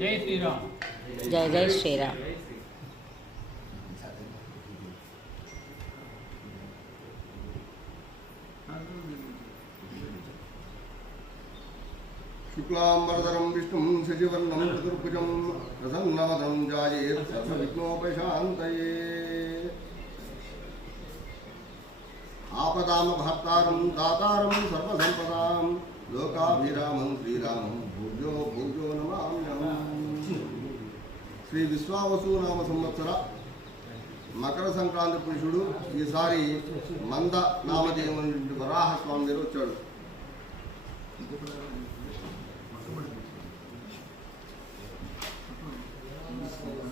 జై శ్రీరామ్. జై జై శ్రీరామ్. శుక్లాంబరధరం విష్ణుం శశివర్ణం చతుర్భుజం ప్రసన్నవదం జాయేత్ సర్వవిఘ్నోపశాంతయే. ఆపదామభర్తారం దాతారం సర్వసంపదాం. లోకాభిరామం శ్రీరామం భూజో భూజో నమామ్యహం. శ్రీ విశ్వావసు నామ సంవత్సర మకర సంక్రాంతి పురుషుడు ఈసారి మంద నామదేవుని వరాహ స్వామి దగ్గర వచ్చాడు.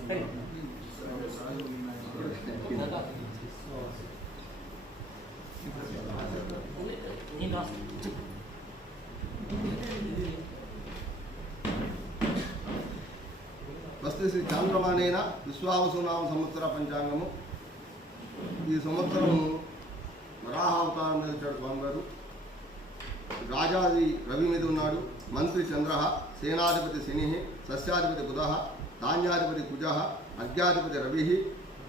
వస్తే శ్రీ చాంద్రమానేన విశ్వావసునామ సంవత్సర పంచాంగము. ఈ సంవత్సరము వరాహావతారం అవతారం మీద స్వామివారు. రాజాది రవి మీద ఉన్నాడు. మంత్రి చంద్ర సేనాధిపతి శని సస్యాధిపతి బుధ ధాన్యాధిపతి కుజ అర్ఘ్యాధిపతి రవి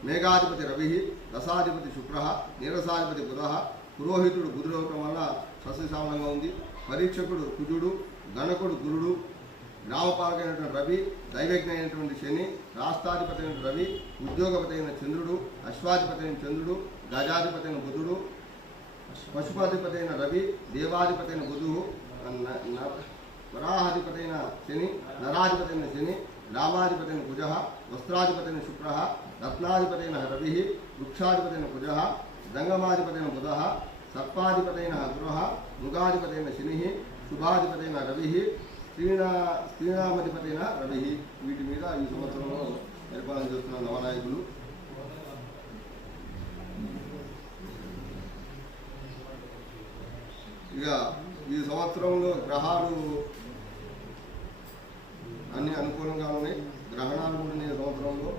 మేఘాధిపతి రవి దశాధిపతి శుక్ర నీరసాధిపతి బుధ పురోహితుడు బుధుడవటం వల్ల సస్యశ్యామలంగా ఉంది. పరీక్షకుడు కుజుడు గణకుడు గురుడు గ్రామపాలకైనటువంటి రవి దైవజ్ఞ అయినటువంటి శని రాష్ట్రాధిపతి అయిన రవి ఉద్యోగపతి అయిన చంద్రుడు అశ్వాధిపతి అయిన చంద్రుడు గజాధిపతి అయిన బుధుడు పశుపాధిపతి అయిన రవి దేవాధిపతి అయిన బుధువు వరాహాధిపతి అయిన శని నరాధిపతి అయిన శని రామాధిపతి కుజ వస్త్రాధిపతిని శుక్ర రత్నాధిపతిన రవి వృక్షాధిపతి కుజ గంగమాధిపతి బుధ సర్పాధిపతిన అయిన గృహ శని శుభాధిపతిన రవి శ్రీనా శ్రీనామధిపతిన రవి. వీటి మీద ఈ సంవత్సరంలో ఏర్పాటు చేస్తున్న నవనాయకులు. ఇక ఈ సంవత్సరంలో గ్రహాలు అన్ని అనుకూలంగా ఉన్నాయి. గ్రహణాలు కూడా నేను సంవత్సరంలో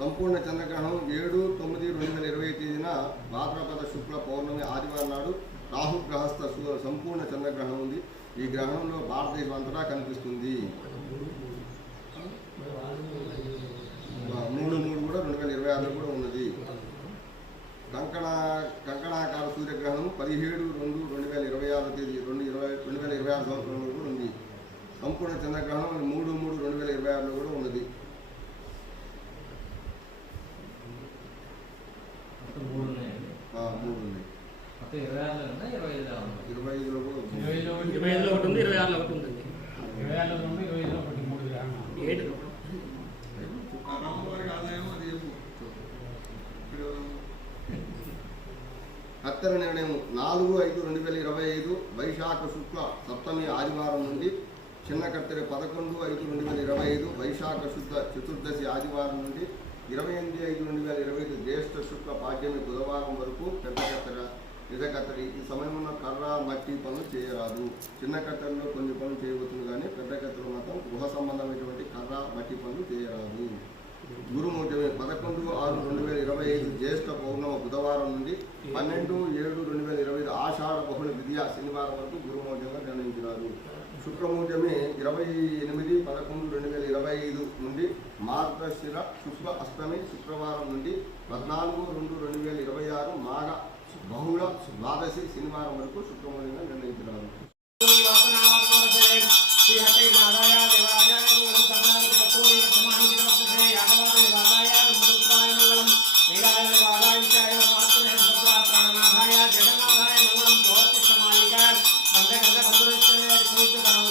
సంపూర్ణ చంద్రగ్రహణం ఏడు తొమ్మిది రెండు వేల ఇరవై తేదీన భాద్రపద శుక్ల పౌర్ణమి ఆదివారం నాడు రాహుగ్రహస్థ సంపూర్ణ చంద్రగ్రహణం ఉంది. ఈ గ్రహణంలో భారతదేశం అంతటా కనిపిస్తుంది. మూడు మూడు కూడా రెండు వేల ఇరవై ఆరులో కూడా కంకణ కంకణాకార సూర్యగ్రహణం పదిహేడు రెండు రెండు వేల ఇరవై ఆరో తేదీ రెండు ఇరవై రెండు వేల ఇరవై ఆరు సంవత్సరంలో కూడా ఉంది. సంపూర్ణ చంద్రగ్రహణం మూడు మూడు రెండు వేల ఇరవై ఆరులో కూడా ఉన్నది. మూడు ఉన్నాయి. ఇరవై ఐదులో ఉందా ఇరవై ఐదులో కూడా ఇరవై ఐదులో ఒకటి ఇరవై ఐదులో ఒకటి ఉంది ఇరవై ఆరులో ఒకటి ఉంటుంది ఇరవై ఆరులో రెండు ఇరవై ఐదులో ఒకటి మూడు ఏడు కత్తెర నిర్ణయం నాలుగు ఐదు రెండు వేల ఇరవై ఐదు వైశాఖ శుక్ల సప్తమి ఆదివారం నుండి చిన్న కత్తెర పదకొండు ఐదు రెండు వేల ఇరవై ఐదు వైశాఖ శుద్ధ చతుర్దశి ఆదివారం నుండి ఇరవై ఎనిమిది ఐదు రెండు వేల ఇరవై ఐదు జ్యేష్ఠ శుక్ల పాఠ్యమి బుధవారం వరకు పెద్ద కత్తెర నిజ కత్తెర. ఈ సమయంలో కర్ర మట్టి పనులు చేయరాదు. చిన్న కత్తెరలో కొన్ని పనులు చేయవచ్చును కానీ పెద్ద కత్తెర మాత్రం గృహ సంబంధమైనటువంటి కర్ర మట్టి పనులు చేయరాదు. గురుమూర్తి పదకొండు ఆరు రెండు వేల ఇరవై ఐదు జ్యేష్ఠ పౌర్ణమ బుధవారం నుండి పన్నెండు ఏడు రెండు వేల ఇరవై ఐదు ఆషాఢ బహుళ విద్యా శనివారం వరకు గురుమూర్తిగా నిర్ణయించినారు శుక్రమూర్తమే ఇరవై ఎనిమిది పదకొండు రెండు వేల ఇరవై ఐదు నుండి మార్గశిర శుక్ల అష్టమి శుక్రవారం నుండి పద్నాలుగు రెండు రెండు వేల ఇరవై ఆరు మాఘ బహుళ ద్వాదశి శనివారం వరకు శుక్రమూర్తిగా నిర్ణయించినారు বলতে পারো